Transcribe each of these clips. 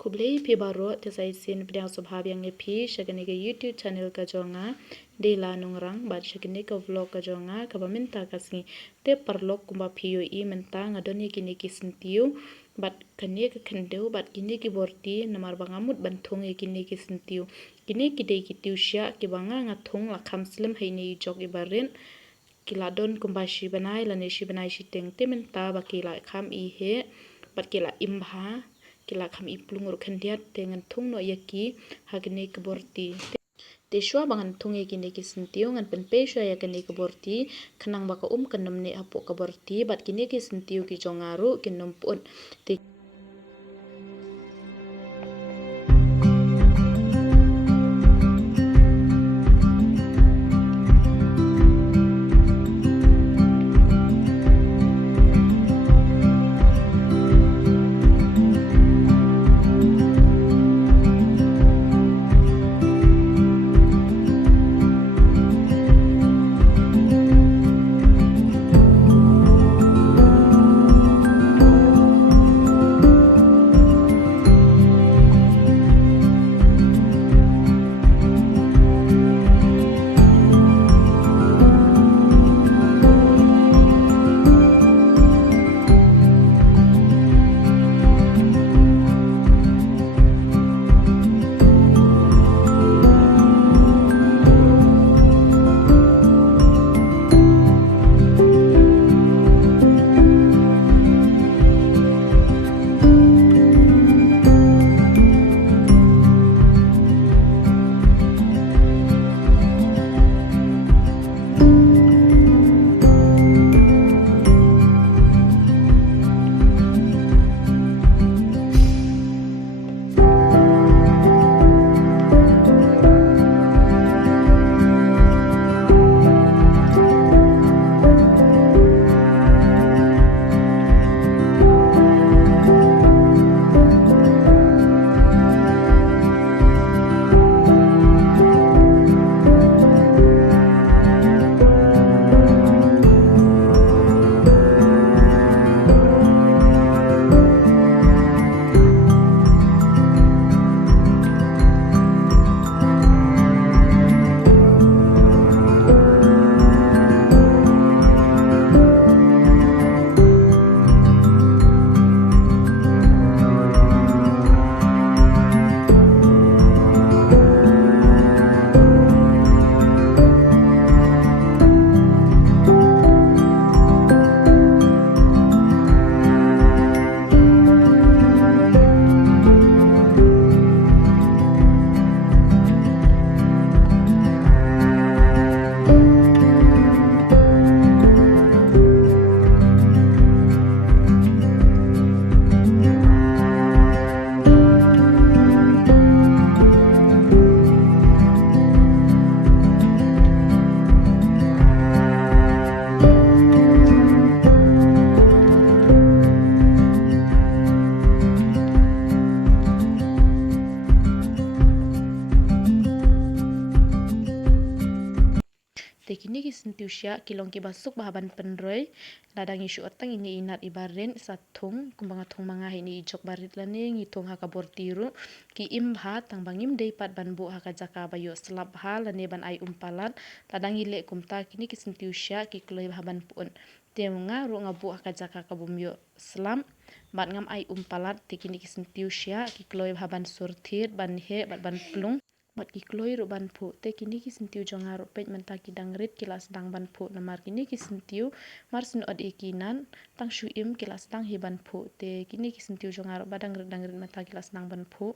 Kublai pi baro tesai sin pedang subhab yang ngepi syagani ke YouTube channel ka jonga Deila Nongrang bat syagani ke vlog ka jonga ka minta kasngi te perlok kumba piyo I menta ngadoni kini ki syntiew bat kani ke kendeu bat kini ki borti namar bangamut bantung kini ki syntiew kini ki dei ki tiusya ki banga ngathung lakham slim haini jog ibarin kiladon kumba shi banai lane shi banai shi teng te menta bakila kham I he bat kila imha kila kham iplung ur khandiat dengan thung no yaki hagni keborti te shwa bangan thung yaki ki syntiew ngan penpe shwa yakani keborti khanang baka kanam ne apo keborti bat kini ki syntiew ki jongaru kinum pun te kini ki syntiew sya kilong ki basuk bahaban penroi ladang isu otang ini inat ibarin satung kumbang thung manga ini ijok barit lane ngitung haka bortiru ki imha tang bangim dei pat banbu haka jaka bayo selap hal lane ban ai umpalat ladang ile kumta kini ki syntiew sya ki kloi bahaban pun temunga ru ngabu haka jaka kabumyo selam bat ngam ai umpalat kini ki syntiew sya ki kloi bahaban surthir ban he bat ban plung bat ki kloi ru ban phu te kini ki syntiew jongaru pet menta ki dangrit kilas dang ban phu namar kini ki syntiew marsin od ikinan tang shuim kilas dang hi ban phu te kini ki syntiew jongaru badang dangrit menta kilas dang ban phu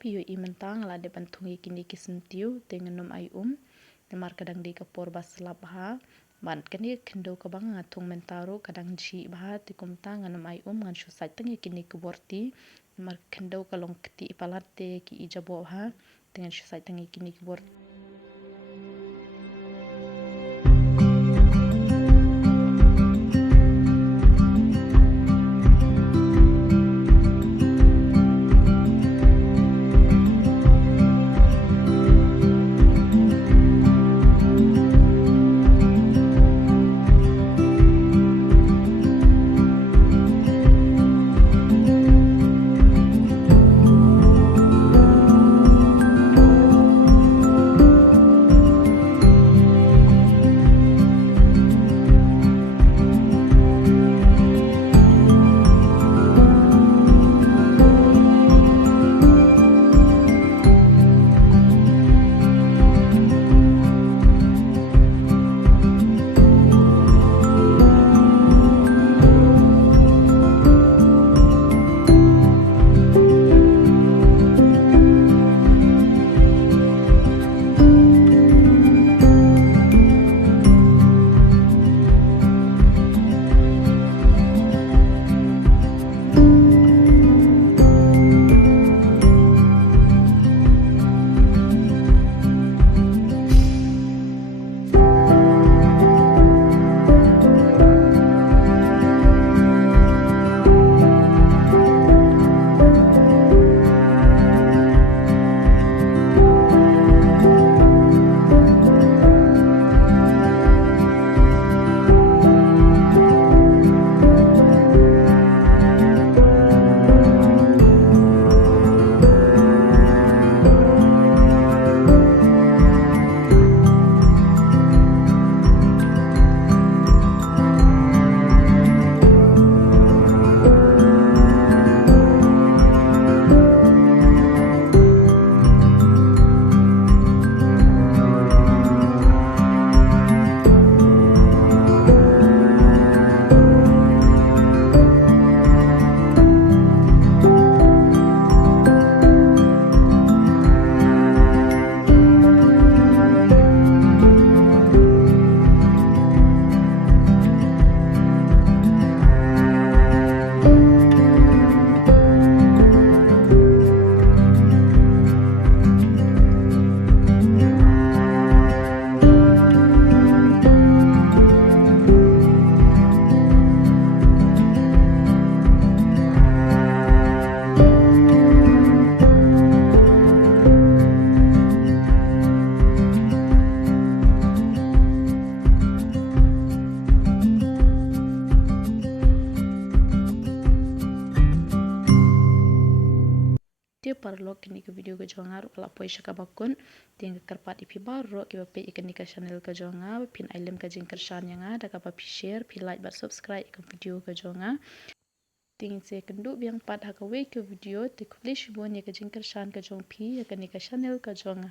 piyo i mentang la de bantungi kini ki syntiew dengan nom ai nemar kadang di kapor baslap ha ban kani kendo kabang ngatung mentaro kadang ji bah tikum tang nom ai ngan susai tangi kini kuborti nemar kendo kalong keti palate ki ijabo ha dengan susai tangi kini kuborti. Dia parlo kini ke video ke jongar kala poi shaka bakun ting karpat ipi baro ke bape ikan ka channel ke jonga pin ailem ka jing kershan yang ada ka pi share pi like ba subscribe ke video ke jonga ting se kendu biang pat ha ka we ke video te kulish bon ye ka jing kershan ke jong pi ka ni ka channel ke jonga.